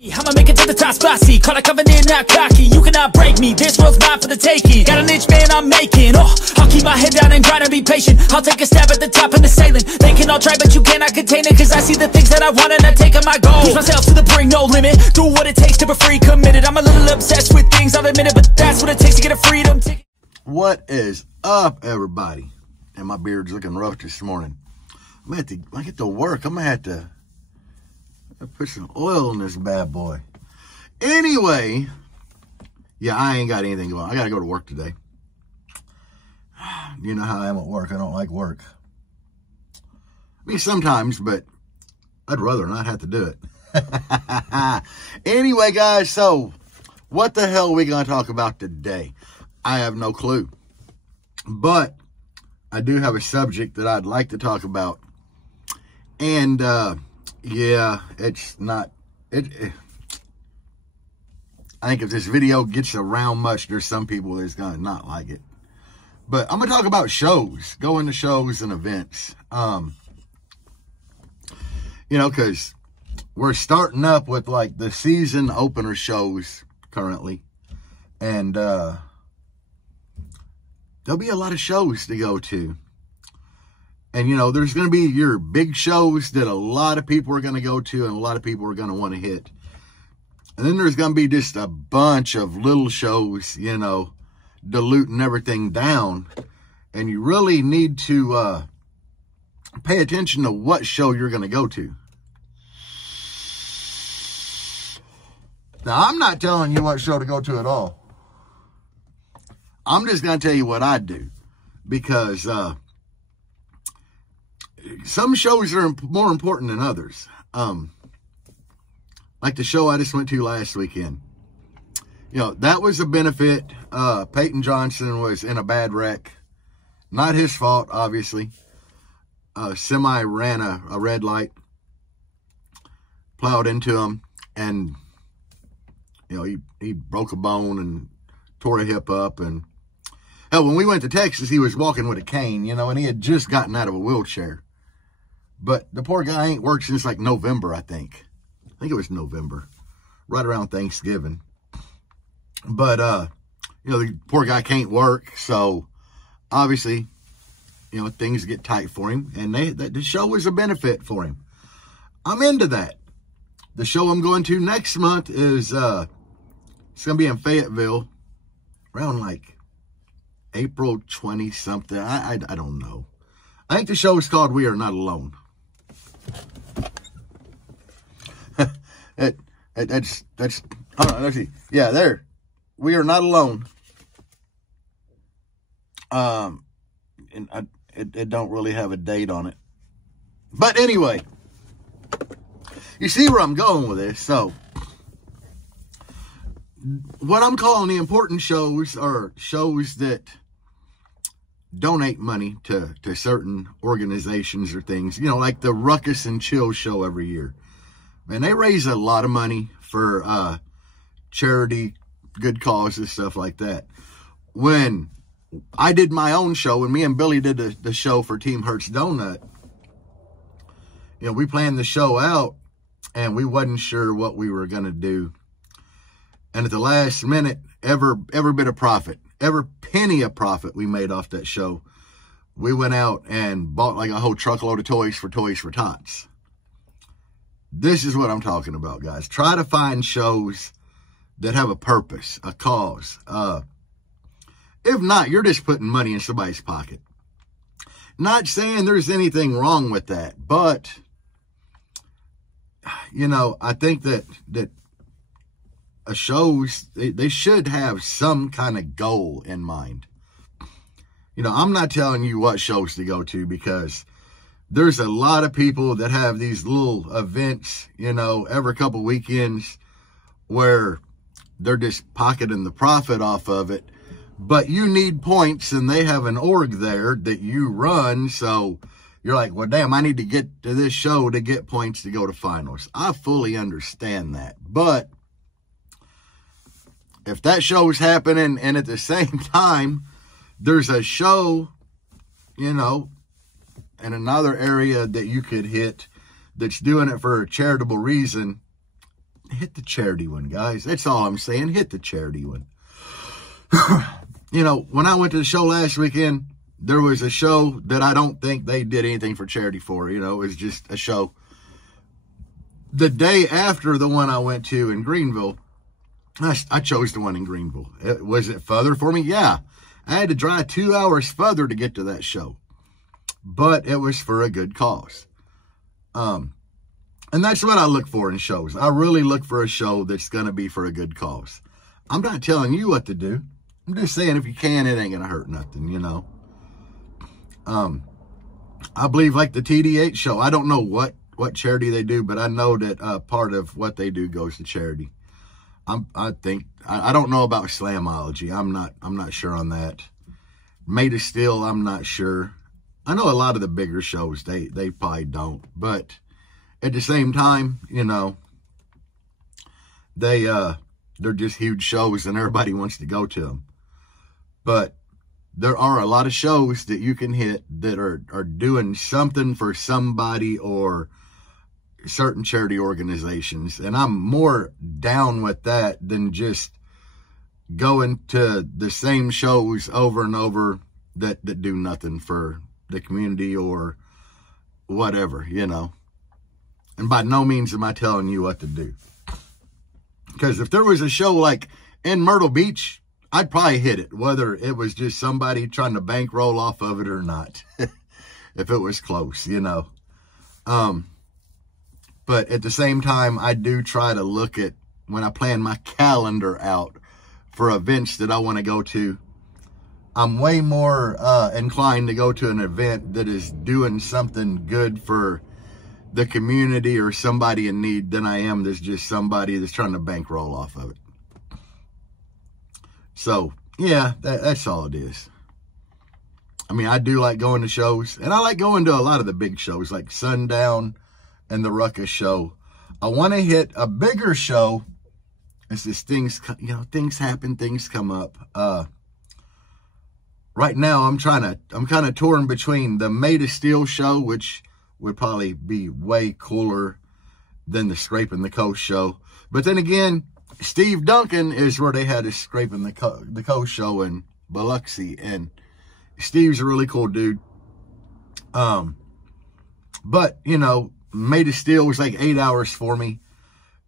I'ma make it to the top, spicy. Call it coming in, not cocky. You cannot break me. This world's mine for the taking. Got an itch, man, I'm making. Oh, I'll keep my head down and grind and be patient. I'll take a stab at the top and the sailing. They can all try, but you cannot contain it. Cause I see the things that I want and I take on my goal. Push myself to the brink, no limit. Do what it takes to be free, committed. I'm a little obsessed with things, I'll admit it. But that's what it takes to get a freedom ticket. What is up, everybody? And my beard's looking rough this morning. I'm gonna have to, when I get to work, I'm gonna have to put some oil in this bad boy. Anyway, yeah, I ain't got anything going on. I got to go to work today. You know how I am at work. I don't like work. I mean, sometimes, but I'd rather not have to do it. Anyway, guys, so what the hell are we going to talk about today? I have no clue. But I do have a subject that I'd like to talk about. And, yeah, it's not... I think if this video gets around much, there's some people that's going to not like it. But I'm going to talk about shows, going to shows and events. You know, because we're starting up with, like, the season opener shows currently. And there'll be a lot of shows to go to. And, you know, there's going to be your big shows that a lot of people are going to go to and a lot of people are going to want to hit. And then there's going to be just a bunch of little shows, you know, diluting everything down. And you really need to pay attention to what show you're going to go to. Now, I'm not telling you what show to go to at all. I'm just going to tell you what I do. Because some shows are more important than others. Like the show I just went to last weekend. You know, that was a benefit. Peyton Johnson was in a bad wreck. Not his fault, obviously. Semi ran a red light. Plowed into him. And, you know, he broke a bone and tore a hip up. And, hell, when we went to Texas, he was walking with a cane, you know, and he had just gotten out of a wheelchair. But the poor guy ain't worked since, like, November, I think. I think it was November, right around Thanksgiving. But, you know, the poor guy can't work. So, obviously, you know, things get tight for him. And the show was a benefit for him. I'm into that. The show I'm going to next month is, it's going to be in Fayetteville. Around, like, April 20-something. I don't know. I think the show is called We Are Not Alone. That's hold on, let's see. Yeah, there. We Are Not Alone. And it don't really have a date on it. But anyway, you see where I'm going with this. So, what I'm calling the important shows are shows that donate money to certain organizations or things. You know, like the Ruckus and Chill show every year. And they raise a lot of money for charity, good causes, stuff like that. When I did my own show, when me and Billy did the show for Team Hertz Donut, you know, we planned the show out and we wasn't sure what we were going to do. And at the last minute, every bit of profit, every penny of profit we made off that show, we went out and bought like a whole truckload of Toys for Tots. This is what I'm talking about, guys. Try to find shows that have a purpose, a cause. If not, you're just putting money in somebody's pocket. Not saying there's anything wrong with that, but, you know, I think that shows, they should have some kind of goal in mind. You know, I'm not telling you what shows to go to because there's a lot of people that have these little events, you know, every couple weekends where they're just pocketing the profit off of it. But you need points and they have an org there that you run. So you're like, well, damn, I need to get to this show to get points to go to finals. I fully understand that. But if that show is happening and at the same time, there's a show, you know, in another area that you could hit that's doing it for a charitable reason, hit the charity one, guys. That's all I'm saying. Hit the charity one. You know, when I went to the show last weekend, there was a show that I don't think they did anything for charity for. You know, it was just a show. The day after the one I went to in Greenville, I chose the one in Greenville. Was it further for me? Yeah. I had to drive 2 hours further to get to that show. But it was for a good cause. And that's what I look for in shows. I really look for a show that's going to be for a good cause. I'm not telling you what to do. I'm just saying if you can, it ain't going to hurt nothing, you know. I believe like the TDH show. I don't know what charity they do, but I know that part of what they do goes to charity. I don't know about Slamology. I'm not sure on that. Made of Steel, I'm not sure. I know a lot of the bigger shows, they probably don't. But at the same time, you know, they're just huge shows and everybody wants to go to them. But there are a lot of shows that you can hit that are doing something for somebody or certain charity organizations. And I'm more down with that than just going to the same shows over and over that do nothing for the community or whatever, you know. And by no means am I telling you what to do. Because if there was a show like in Myrtle Beach, I'd probably hit it, whether it was just somebody trying to bankroll off of it or not. If it was close, you know. But at the same time, I do try to look at, when I plan my calendar out for events that I want to go to, I'm way more inclined to go to an event that is doing something good for the community or somebody in need than I am that's just somebody that's trying to bankroll off of it. So, yeah, that's all it is. I mean, I do like going to shows, and I like going to a lot of the big shows, like Sundown and the Ruckus show. I want to hit a bigger show. It's just things, you know, things happen, things come up. Right now, I'm kind of torn between the Made of Steel show, which would probably be way cooler than the Scraping the Coast show. But then again, Steve Duncan is where they had a Scraping the Coast show in Biloxi, and Steve's a really cool dude. But, you know, Made of Steel was like 8 hours for me.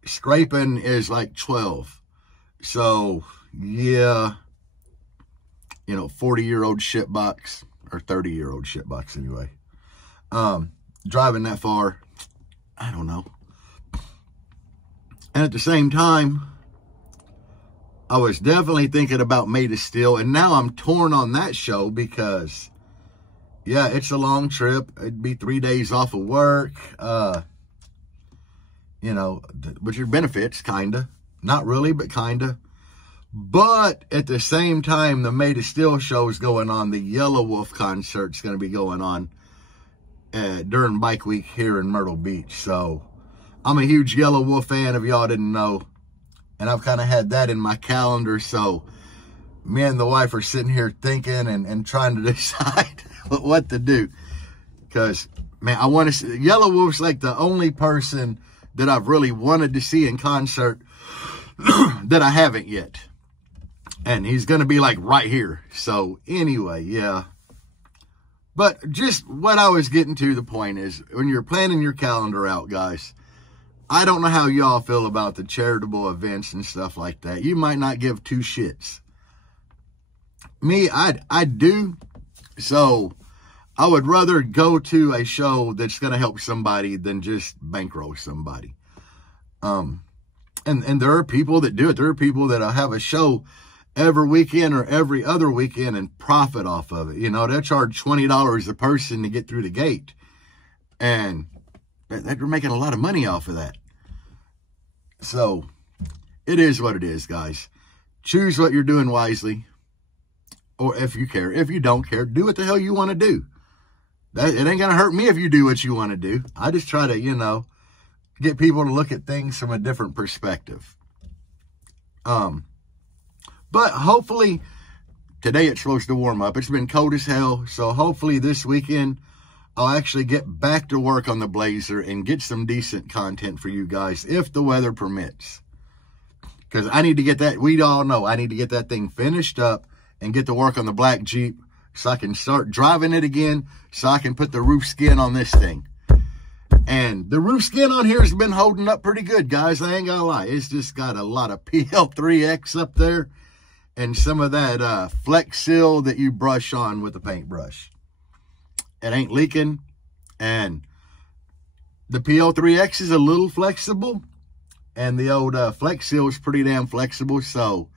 Scraping is like 12. So, yeah, you know, 40-year-old shitbox, or 30-year-old shitbox anyway. Driving that far, I don't know. And at the same time, I was definitely thinking about Made of Steel, and now I'm torn on that show because, yeah, it's a long trip. It'd be 3 days off of work, you know, with your benefits, kind of. Not really, but kind of. But at the same time, the Made of Steel show is going on. The Yellow Wolf concert's going to be going on during Bike Week here in Myrtle Beach. So I'm a huge Yellow Wolf fan, if y'all didn't know. And I've kind of had that in my calendar. So me and the wife are sitting here thinking and trying to decide what to do. Because, man, I want to see. Yellow Wolf's like the only person that I've really wanted to see in concert that I haven't yet. And he's going to be like right here. So anyway, yeah. But just what I was getting to, the point is, when you're planning your calendar out, guys, I don't know how y'all feel about the charitable events and stuff like that. You might not give two shits. Me, I do. So I would rather go to a show that's going to help somebody than just bankroll somebody. And there are people that do it. There are people that have a show every weekend or every other weekend and profit off of it. You know, they charge $20 a person to get through the gate. And they're making a lot of money off of that. So it is what it is, guys. Choose what you're doing wisely. Or if you care. If you don't care, do what the hell you want to do. It ain't going to hurt me if you do what you want to do. I just try to, you know, get people to look at things from a different perspective. But hopefully, today it's supposed to warm up. It's been cold as hell. So hopefully this weekend, I'll actually get back to work on the Blazer and get some decent content for you guys if the weather permits. Because I need to get that, we all know, I need to get that thing finished up and get to work on the black Jeep so I can start driving it again, so I can put the roof skin on this thing. And the roof skin on here has been holding up pretty good, guys. I ain't gonna lie. It's just got a lot of PL3X up there and some of that Flex Seal that you brush on with a paintbrush. It ain't leaking, and the PL3X is a little flexible, and the old Flex Seal is pretty damn flexible, so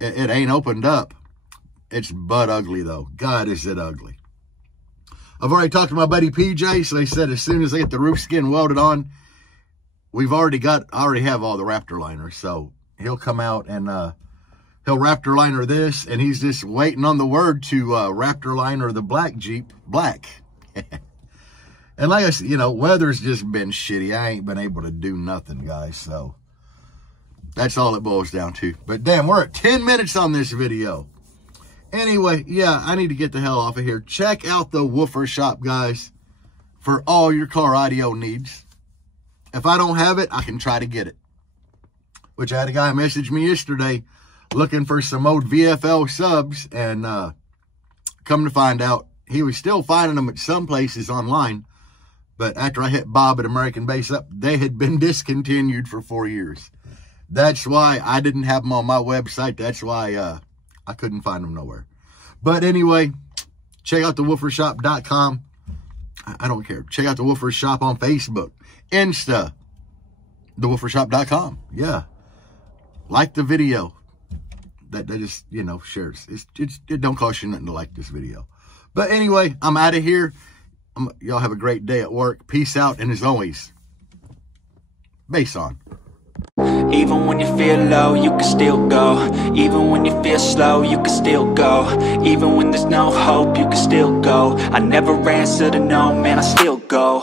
it ain't opened up. It's butt ugly, though. God, is it ugly. I've already talked to my buddy PJ, so they said as soon as they get the roof skin welded on, I already have all the Raptor liners, so he'll come out and he'll Raptor liner this, and he's just waiting on the word to Raptor liner the black Jeep black. And like I said, you know, weather's just been shitty. I ain't been able to do nothing, guys, so that's all it boils down to. But damn, we're at 10 minutes on this video. Anyway, yeah, I need to get the hell off of here. Check out the Woofer Shop, guys, for all your car audio needs. If I don't have it, I can try to get it. Which I had a guy message me yesterday looking for some old VFL subs, and come to find out, he was still finding them at some places online, but after I hit Bob at American Base Up, they had been discontinued for 4 years. That's why I didn't have them on my website. That's why I couldn't find them nowhere. But anyway, check out thewoofershop.com. I don't care. Check out the Woofer Shop on Facebook, Insta, thewoofershop.com. Yeah. Like the video. That just, you know, shares. It don't cost you nothing to like this video. But anyway, I'm out of here. Y'all have a great day at work. Peace out. And as always, bass on. Even when you feel low, you can still go. Even when you feel slow, you can still go. Even when there's no hope, you can still go. I never answer to no, man, I still go.